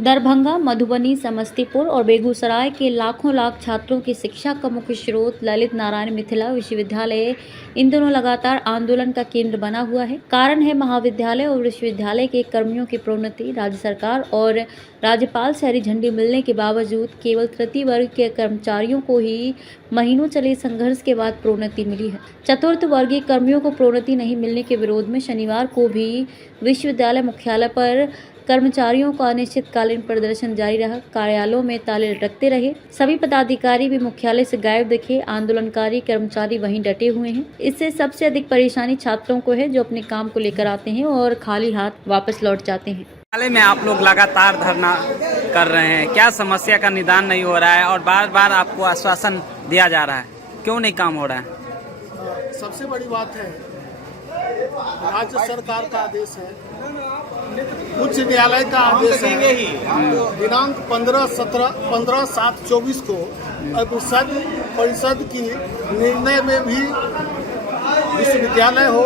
दरभंगा, मधुबनी, समस्तीपुर और बेगूसराय के लाखों लाख छात्रों की शिक्षा का मुख्य स्रोत ललित नारायण मिथिला विश्वविद्यालय इन दिनों लगातार आंदोलन का केंद्र बना हुआ है। कारण है महाविद्यालय और विश्वविद्यालय के कर्मियों की प्रोन्नति। राज्य सरकार और राज्यपाल से हरी झंडी मिलने के बावजूद केवल तृतीय वर्ग के कर्मचारियों को ही महीनों चले संघर्ष के बाद प्रोन्नति मिली है। चतुर्थ वर्गीय कर्मियों को प्रोन्नति नहीं मिलने के विरोध में शनिवार को भी विश्वविद्यालय मुख्यालय पर कर्मचारियों का अनिश्चितकालीन प्रदर्शन जारी रहा। कार्यालयों में ताले लटकते रहे। सभी पदाधिकारी भी मुख्यालय से गायब दिखे। आंदोलनकारी कर्मचारी वहीं डटे हुए हैं। इससे सबसे अधिक परेशानी छात्रों को है, जो अपने काम को लेकर आते हैं और खाली हाथ वापस लौट जाते हैं। हाल में आप लोग लगातार धरना कर रहे हैं, क्या समस्या का निदान नहीं हो रहा है और बार बार आपको आश्वासन दिया जा रहा है, क्यों नहीं काम हो रहा है? सबसे बड़ी बात है, राज्य सरकार का आदेश है, उच्च न्यायालय का आदेश है। दिनांक 15/7/24 को परिषद की निर्णय में भी विश्वविद्यालय हो,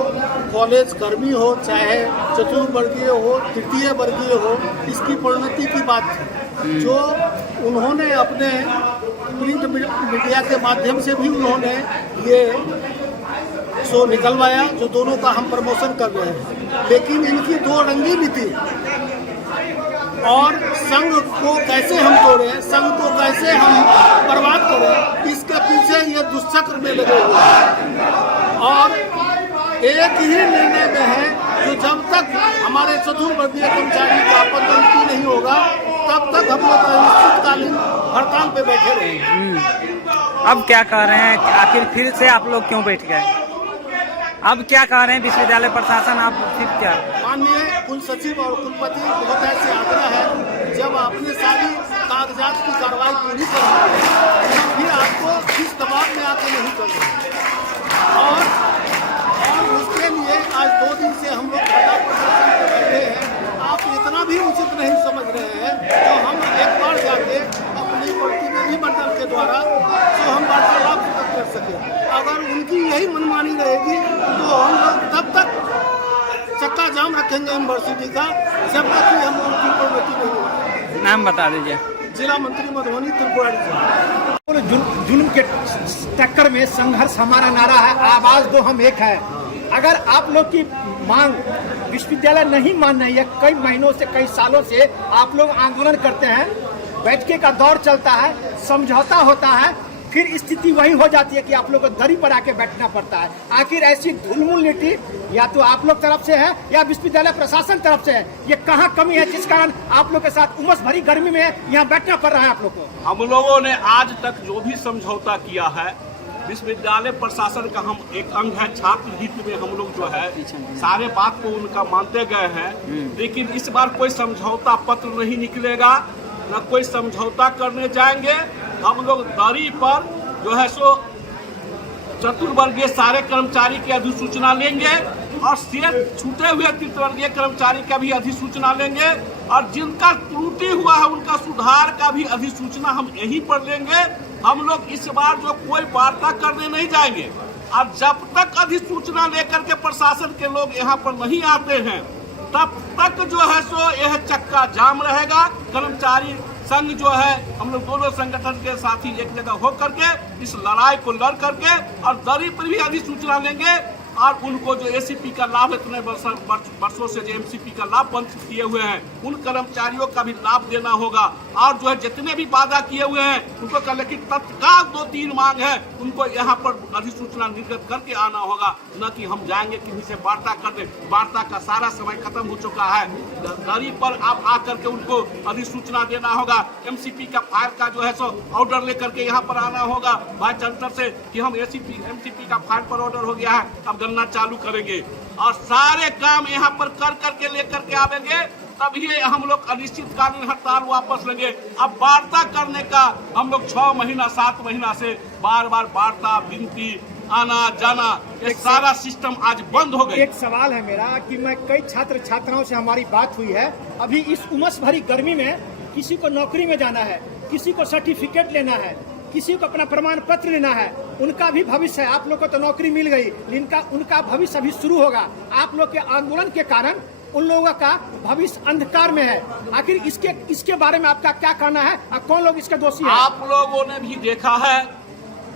कॉलेज कर्मी हो, चाहे चतुर्वर्गीय हो, तृतीय वर्गीय हो, इसकी प्रोन्नति की बात थी, जो उन्होंने अपने प्रिंट मीडिया के माध्यम से भी उन्होंने ये शो निकलवाया, जो दोनों का हम प्रमोशन कर रहे हैं। लेकिन इनकी दो रंगी नीति और संघ को कैसे हम तोड़ें, संघ को कैसे हम बर्बाद करें, इसके पीछे ये दुष्चक्र में लगे हुए हैं। और एक ही निर्णय में है, जो जब तक हमारे चतुर्वर्गीय कर्मचारी का पदोन्नति नहीं होगा, तब तक हम लोग अनिश्चितकालीन हड़ताल पे बैठे रहेंगे। अब क्या कह रहे हैं, आखिर फिर से आप लोग क्यों बैठ गए? अब क्या कह रहे हैं विश्वविद्यालय प्रशासन, आप फिर क्या? माननीय कुल सचिव और कुलपति महोदय से आग्रह है, जब आपने सारी कागजात की कार्रवाई पूरी कर ली है, फिर आपको इस दबाव में आके नहीं करना है। और उसके लिए आज 2 दिन से हम लोग धरना प्रदर्शन कर बैठे हैं। आप इतना भी उचित नहीं समझ रहे हैं, तो हम एक बार जाके अपनी प्रतिनिधि मंडल के द्वारा जो हम वार्तालाप कर सके। अगर उनकी यही मनमानी रहेगी तो हम लोग तब तक चक्का जाम रखेंगे यूनिवर्सिटी का, जब तक कि हम उनकी प्रोन्नति नहीं होगी। नाम बता दीजिए। जिला मंत्री मधुबनी त्रिपुरारी जी। जुल्म के टक्कर में संघर्ष हमारा नारा है, आवाज दो हम एक है। अगर आप लोग की मांग विश्वविद्यालय नहीं मान रही है, कई महीनों से कई सालों से आप लोग आंदोलन करते हैं, बैठके का दौर चलता है, समझौता होता है, फिर स्थिति वही हो जाती है कि आप लोग को दरी पर आके बैठना पड़ता है। आखिर ऐसी धूलमुल नीति या तो आप लोग तरफ से है या विश्वविद्यालय प्रशासन तरफ से है। ये कहाँ कमी है जिस कारण आप लोग के साथ उमस भरी गर्मी में यहाँ बैठना पड़ रहा है आप लोग को? हम लोगों ने आज तक जो भी समझौता किया है, विश्वविद्यालय प्रशासन का हम एक अंग है, छात्र हित में हम लोग जो है सारे बात को उनका मानते गए हैं। लेकिन इस बार कोई समझौता पत्र नहीं निकलेगा, न कोई समझौता करने जाएंगे। हम लोग दरी पर जो है सो चतुर्वर्गीय सारे कर्मचारी की अधिसूचना लेंगे और शेष छूटे हुए तृतीयवर्गीय कर्मचारी का भी अधिसूचना लेंगे, और जिनका त्रुटि हुआ है उनका सुधार का भी अधिसूचना हम यहीं पर लेंगे। हम लोग इस बार जो कोई वार्ता करने नहीं जाएंगे, और जब तक अधिसूचना लेकर के प्रशासन के लोग यहाँ पर नहीं आते हैं, तब तक जो है सो यह चक्का जाम रहेगा। कर्मचारी संघ जो है, हम लोग दोनों संगठन के साथी एक जगह हो करके इस लड़ाई को लड़ करके और दरी पर भी अधिसूचना लेंगे, और उनको जो एसीपी का लाभ इतने वर्षों से जो एमसीपी का लाभ वंचित किए हुए हैं, उन कर्मचारियों का भी लाभ देना होगा। और जो है जितने भी वादा किए हुए हैं उनको कल, लेकिन तत्काल 2-3 मांग है, उनको यहाँ पर अधिसूचना निर्गत करके आना होगा, न कि हम जाएंगे किसी से वार्ता करने। वार्ता का सारा समय खत्म हो चुका है। दरी पर आप आकर के उनको अधिसूचना देना होगा। एमसीपी का फाइल का जो है सो ऑर्डर लेकर के यहाँ पर आना होगा वाइस चांसलर से कि हम एमसीपी का फाइल पर ऑर्डर हो गया है, अब गणना चालू करेंगे, और सारे काम यहाँ पर कर करके लेकर के आवेंगे, तभी हम लोग अनिश्चितकालीन हड़ताल वापस लेंगे। अब वार्ता करने का हम लोग 6 महीना 7 महीना से बार बार वार्ता, विनती, आना जाना, ये सारा सिस्टम आज बंद हो गया। एक सवाल है मेरा कि मैं कई छात्र छात्राओं से हमारी बात हुई है, अभी इस उमस भरी गर्मी में किसी को नौकरी में जाना है, किसी को सर्टिफिकेट लेना है, किसी को अपना प्रमाण पत्र लेना है, उनका भी भविष्य है। आप लोग को तो नौकरी मिल गई, उनका भविष्य अभी शुरू होगा। आप लोग के आंदोलन के कारण उन लोगों का भविष्य अंधकार में है। आखिर इसके बारे में आपका क्या कहना है और कौन लोग इसके दोषी हैं? आप लोगों ने भी देखा है,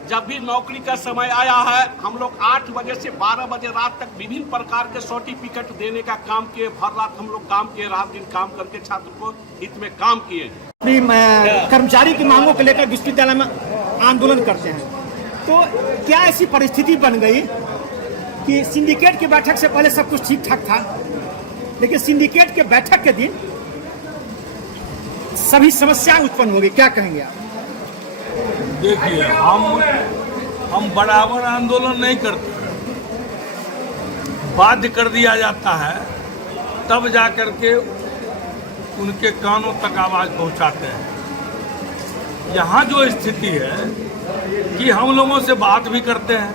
जब भी नौकरी का समय आया है, हम लोग 8 बजे से 12 बजे रात तक विभिन्न प्रकार के सर्टिफिकेट देने का काम किए। भर रात हम लोग काम किए, रात दिन काम करके छात्र को हित में काम किए। कर्मचारी की मांगों को लेकर विश्वविद्यालय में आंदोलन करते हैं, तो क्या ऐसी परिस्थिति बन गई कि सिंडिकेट की बैठक से पहले सब कुछ ठीक ठाक था, लेकिन सिंडिकेट के बैठक के दिन सभी समस्याएं उत्पन्न हो गई? क्या कहेंगे आप? देखिए, हम बराबर आंदोलन नहीं करते, बाध्य कर दिया जाता है तब जाकर के उनके कानों तक आवाज पहुंचाते हैं। यहाँ जो स्थिति है कि हम लोगों से बात भी करते हैं,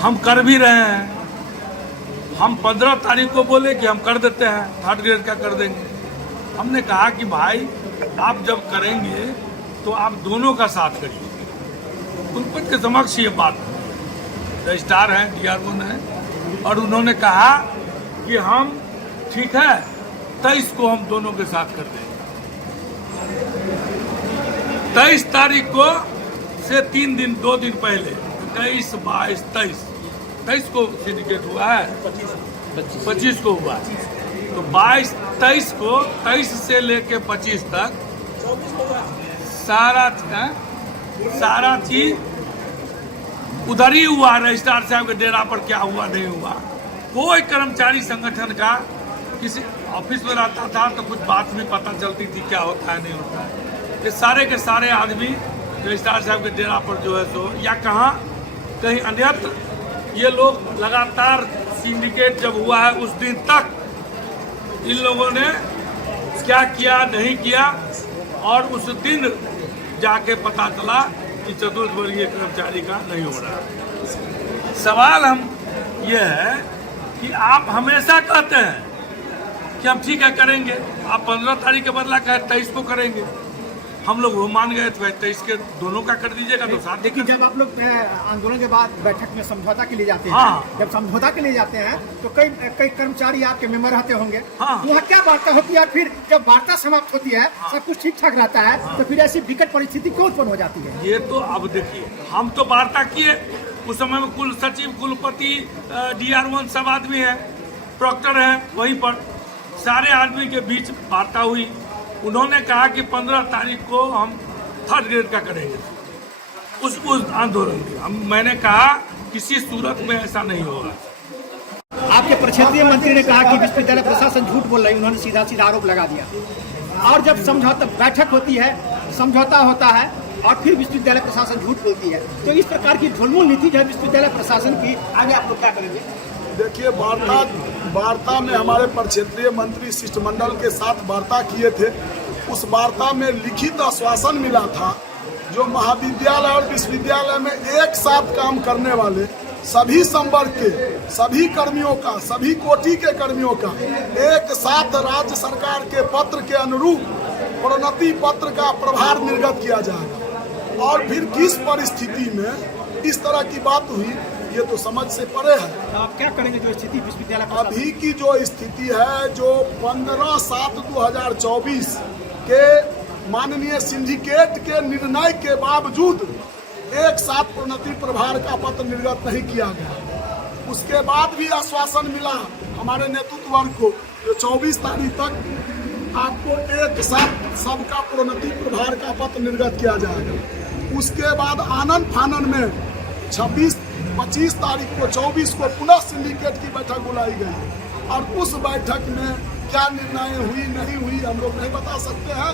हम कर भी रहे हैं। हम 15 तारीख को बोले कि हम कर देते हैं, 3rd ग्रेड का कर देंगे। हमने कहा कि भाई आप जब करेंगे तो आप दोनों का साथ करिए। कुलपति के समक्ष ये बात रजिस्ट्रार हैं, DR1 है, और उन्होंने कहा कि हम ठीक है 23 को हम दोनों के साथ कर देंगे। 23 तारीख को से 2 दिन पहले 23, 22, 23 को सिंडिकेट हुआ है, 25 को हुआ है, तो 22, 23 को 23 से लेके 25 तक सारा चीज उधर ही हुआ। रजिस्ट्रार साहब के डेरा पर क्या हुआ नहीं हुआ, कोई कर्मचारी संगठन का किसी ऑफिस में रहता था तो कुछ बात भी पता चलती थी क्या होता है नहीं होता है। ये सारे के सारे आदमी रजिस्ट्रार साहब के डेरा पर जो है सो या कहीं अन्यत्र ये लोग लगातार सिंडिकेट जब हुआ है उस दिन तक इन लोगों ने क्या किया नहीं किया, और उस दिन जाके पता चला कि चतुर्थ वर्गीय कर्मचारी का नहीं हो रहा है। सवाल हम ये है कि आप हमेशा कहते हैं कि हम ठीक है करेंगे, आप 15 तारीख के बदला कहे 23 को करेंगे, हम लोग वो मान गए, तो 23 के दोनों का कर दीजिएगा तो साथ। देखिए, जब आप लोग आंदोलन के बाद बैठक में समझौता के लिए जाते हैं, हाँ। जब समझौता के लिए जाते हैं तो कई कर्मचारी आपके मेंबर रहते होंगे, हाँ। वहाँ क्या वार्ता होती है? फिर जब वार्ता समाप्त होती है, हाँ। सब कुछ ठीक ठाक रहता है, हाँ। तो फिर ऐसी विकट परिस्थिति क्यों उत्पन्न हो जाती है? ये तो अब देखिए, हम तो वार्ता किए उस समय में, कुल सचिव, कुलपति, DR1 सब आदमी है, प्रॉक्टर है, वहीं पर सारे आदमी के बीच वार्ता हुई। उन्होंने कहा कि 15 तारीख को हम 3rd ग्रेड का करेंगे उस आंदोलन की। मैंने कहा किसी सूरत में ऐसा नहीं होगा। आपके प्रक्षेत्रीय मंत्री ने कहा कि विश्वविद्यालय प्रशासन झूठ बोल रही है, उन्होंने सीधा आरोप लगा दिया। और जब समझौता बैठक होती है, समझौता होता है और फिर विश्वविद्यालय प्रशासन झूठ बोलती है, तो इस प्रकार की ढुलमुल नीति जो है विश्वविद्यालय प्रशासन की, आगे आप लोग क्या करेंगे? देखिए, वार्ता में हमारे प्रक्षेत्रीय मंत्री शिष्टमंडल के साथ वार्ता किए थे। उस वार्ता में लिखित आश्वासन मिला था जो महाविद्यालय और विश्वविद्यालय में एक साथ काम करने वाले सभी संवर्ग के सभी कर्मियों का, सभी कोटि के कर्मियों का एक साथ राज्य सरकार के पत्र के अनुरूप प्रोन्नति पत्र का प्रभार निर्गत किया जाएगा। और फिर किस परिस्थिति में इस तरह की बात हुई, ये तो समझ से परे है। तो आप क्या करेंगे जो स्थिति विश्वविद्यालय अभी की जो स्थिति है, जो 15/7/2024 के माननीय सिंडिकेट के निर्णय के बावजूद एक साथ प्रोन्नति प्रभार का पत्र निर्गत नहीं किया गया। उसके बाद भी आश्वासन मिला हमारे नेतृत्व वर्ग को, जो 24 तारीख तक आपको एक साथ सबका प्रोन्नति प्रभार का पत्र निर्गत किया जाएगा। उसके बाद आनन फानन में 25 तारीख को 24 को पुनः सिंडिकेट की बैठक बुलाई गई, और उस बैठक में क्या निर्णय हुई नहीं हुई हम लोग नहीं बता सकते हैं।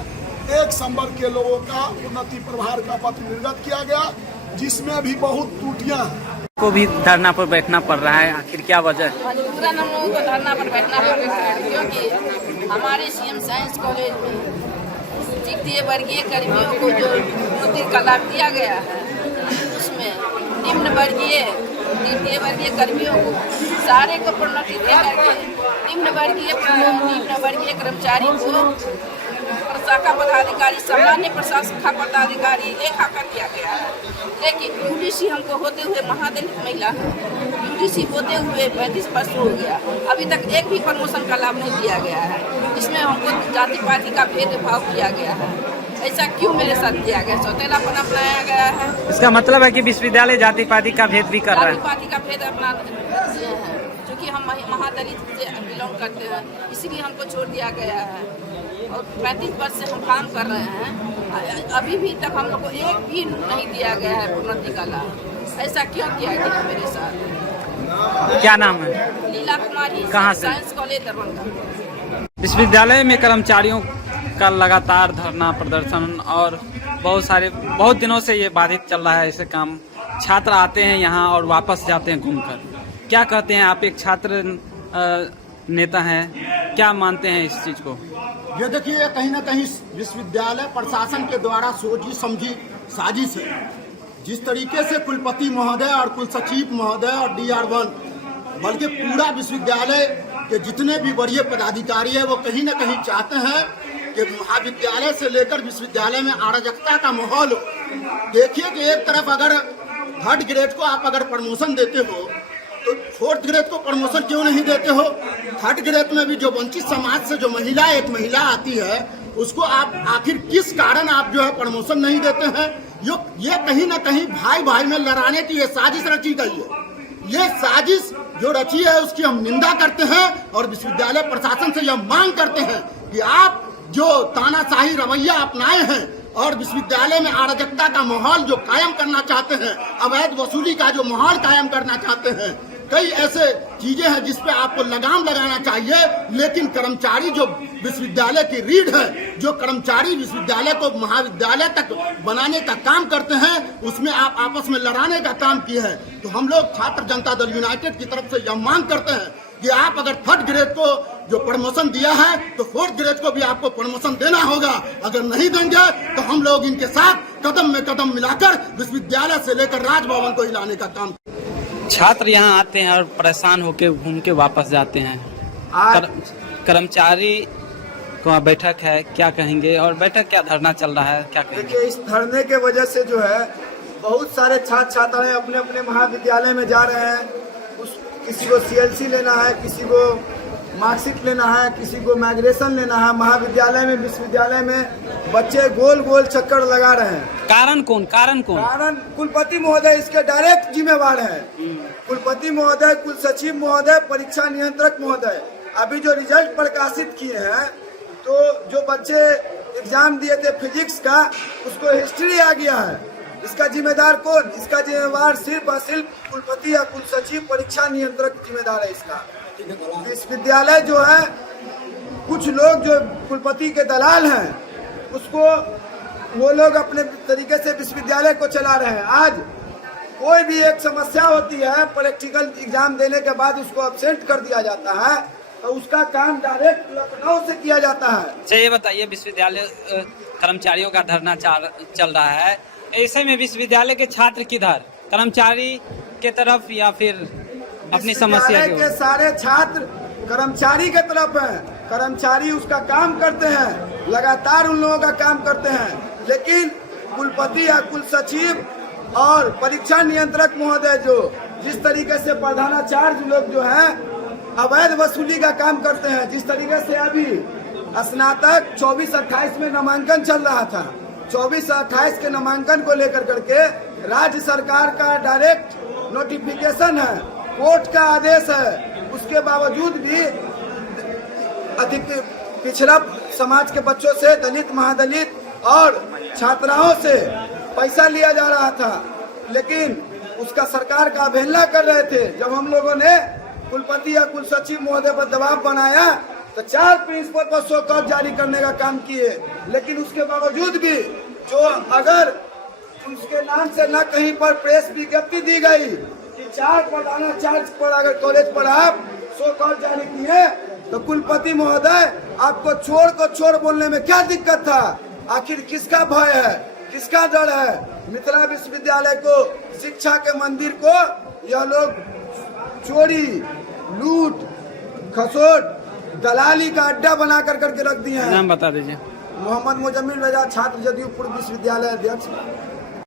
एक संवर्ग के लोगों का उन्नति प्रभार का पत्र निर्गत किया गया, जिसमें भी बहुत त्रुटियां हैं। को भी धरना पर बैठना पड़ रहा है, आखिर क्या वजह है? मजबूरन हम लोगों को धरना पर बैठना पड़ रहा है, क्योंकि हमारे CM साइंस कॉलेज में तृतीय वर्गीय कर्मियों को जो उन्नति का लाभ दिया गया है, उसमें निम्न वर्गीय तृतीय वर्गीय कर्मियों को सारे को प्रोन्नति दे करके निम्न वर्गीय कर्मचारी को प्रशाखा पदाधिकारी, सामान्य प्रशाखा पदाधिकारी लेखाकर दिया गया है। लेकिन UDC हमको होते हुए महादलित महिला है, रिसीव होते हुए 35 वर्ष हो गया, अभी तक एक भी प्रमोशन का लाभ नहीं दिया गया है। इसमें हमको जाति पाति का भेदभाव किया गया है। ऐसा क्यों मेरे साथ किया गया? सौतेलापन अपनाया गया है। इसका मतलब है कि विश्वविद्यालय जाति पाति का भेद भी कर रहा जाति है। पाति का भेद अपना दिए हैं, क्योंकि हम महादलित से बिलोंग करते हैं, इसीलिए हमको छोड़ दिया गया है। और 35 वर्ष से हम काम कर रहे हैं, अभी भी तक हम लोग को एक भी नहीं दिया गया है प्रोन्नति का लाभ। ऐसा क्यों किया गया मेरे साथ? क्या नाम है? लीला कुमारी, कहाँ से? Science college Darbhanga. विश्वविद्यालय में कर्मचारियों का लगातार धरना प्रदर्शन और बहुत दिनों से ये बाधित चल रहा है ऐसे काम। छात्र आते हैं यहाँ और वापस जाते हैं घूमकर। क्या कहते हैं आप, एक छात्र नेता हैं, क्या मानते हैं इस चीज को? ये देखिए, कहीं ना कहीं विश्वविद्यालय प्रशासन के द्वारा सोची समझी साजिश है। जिस तरीके से कुलपति महोदय और कुल सचिव महोदय और DR1 बल्कि पूरा विश्वविद्यालय के जितने भी वरीय पदाधिकारी है वो कहीं ना कहीं चाहते हैं कि महाविद्यालय से लेकर विश्वविद्यालय में अराजकता का माहौल हो। देखिए कि एक तरफ अगर 3rd ग्रेड को आप अगर प्रमोशन देते हो तो 4th ग्रेड को प्रमोशन क्यों नहीं देते हो? 3rd ग्रेड में भी जो वंचित समाज से जो एक महिला आती है उसको आप आखिर किस कारण आप जो है प्रमोशन नहीं देते हैं? ये कहीं ना कहीं भाई भाई में लड़ाने की ये साजिश रची गई है। ये साजिश जो रची है उसकी हम निंदा करते हैं और विश्वविद्यालय प्रशासन से यह मांग करते हैं कि आप जो तानाशाही रवैया अपनाए हैं और विश्वविद्यालय में अराजकता का माहौल जो कायम करना चाहते हैं, अवैध वसूली का जो माहौल कायम करना चाहते हैं, कई ऐसे चीजें हैं जिस पे आपको लगाम लगाना चाहिए। लेकिन कर्मचारी जो विश्वविद्यालय की रीढ़ है, जो कर्मचारी विश्वविद्यालय को महाविद्यालय तक बनाने का काम करते हैं, उसमें आप आपस में लड़ाने का काम किए हैं। तो हम लोग छात्र जनता दल यूनाइटेड की तरफ से यह मांग करते हैं कि आप अगर 3rd ग्रेड को जो प्रमोशन दिया है तो 4th ग्रेड को भी आपको प्रमोशन देना होगा। अगर नहीं देंगे तो हम लोग इनके साथ कदम में कदम मिलाकर विश्वविद्यालय से लेकर राजभवन को हिलाने का काम। छात्र यहाँ आते हैं और परेशान होकर घूम के वापस जाते हैं। कर्मचारी को बैठक है, क्या कहेंगे? और बैठक क्या धरना चल रहा है, क्या कहेंगे? देखिए, इस धरने के वजह से जो है बहुत सारे छात्र छात्राएं अपने अपने महाविद्यालय में जा रहे हैं। किसी को CLC लेना है, किसी को मार्कशीट लेना है, किसी को माइग्रेशन लेना है। महाविद्यालय में विश्वविद्यालय में बच्चे गोल गोल चक्कर लगा रहे हैं। कारण कौन? कारण कुलपति महोदय इसके डायरेक्ट जिम्मेवार हैं। कुलपति महोदय, कुल सचिव महोदय, परीक्षा नियंत्रक महोदय। अभी जो रिजल्ट प्रकाशित किए हैं तो जो बच्चे एग्जाम दिए थे फिजिक्स का, उसको हिस्ट्री आ गया है। इसका जिम्मेदार कौन? इसका जिम्मेवार सिर्फ और सिर्फ कुलपति या कुल सचिव, परीक्षा नियंत्रक जिम्मेदार है इसका। विश्वविद्यालय जो है, कुछ लोग जो कुलपति के दलाल हैं उसको वो लोग अपने तरीके से विश्वविद्यालय को चला रहे हैं। आज कोई भी एक समस्या होती है, प्रैक्टिकल एग्जाम देने के बाद उसको एब्सेंट कर दिया जाता है तो उसका काम डायरेक्ट लखनऊ से किया जाता है। अच्छा, ये बताइए, विश्वविद्यालय कर्मचारियों का धरना चल रहा है, ऐसे में विश्वविद्यालय के छात्र किधर? कर्मचारी के तरफ या फिर अपनी समस्या के सारे छात्र कर्मचारी के तरफ हैं। कर्मचारी उसका काम करते हैं, लगातार उन लोगों का काम करते हैं। लेकिन कुलपति या कुल सचिव और परीक्षा नियंत्रक महोदय जो जिस तरीके से प्रधानाचार्य लोग जो हैं अवैध वसूली का काम करते हैं, जिस तरीके से अभी स्नातक 24-28 में नामांकन चल रहा था, 24-28 के नामांकन को लेकर करके राज्य सरकार का डायरेक्ट नोटिफिकेशन है, कोर्ट का आदेश है, उसके बावजूद भी अधिक पिछड़ा समाज के बच्चों से, दलित, महादलित और छात्राओं से पैसा लिया जा रहा था। लेकिन उसका सरकार का अवहेलना कर रहे थे। जब हम लोगों ने कुलपति या कुल सचिव महोदय पर दबाव बनाया तो 4 प्रिंसिपल पर शो कॉज जारी करने का काम किए। लेकिन उसके बावजूद भी जो अगर उसके नाम से न कहीं पर प्रेस विज्ञप्ति दी गई कि 4 प्रधानाचार्य पर अगर कॉलेज पर आप शो कॉज जारी किए तो कुलपति महोदय आपको चोर बोलने में क्या दिक्कत था? आखिर किसका भय है, किसका डर है? मिथिला विश्वविद्यालय को, शिक्षा के मंदिर को यह लोग चोरी, लूट, खसोट, दलाली का अड्डा बना करके रख दिए हैं। नाम बता दीजिए। मोहम्मद मुजम्मिल रजा, छात्र जदयू पूर्व विश्वविद्यालय अध्यक्ष।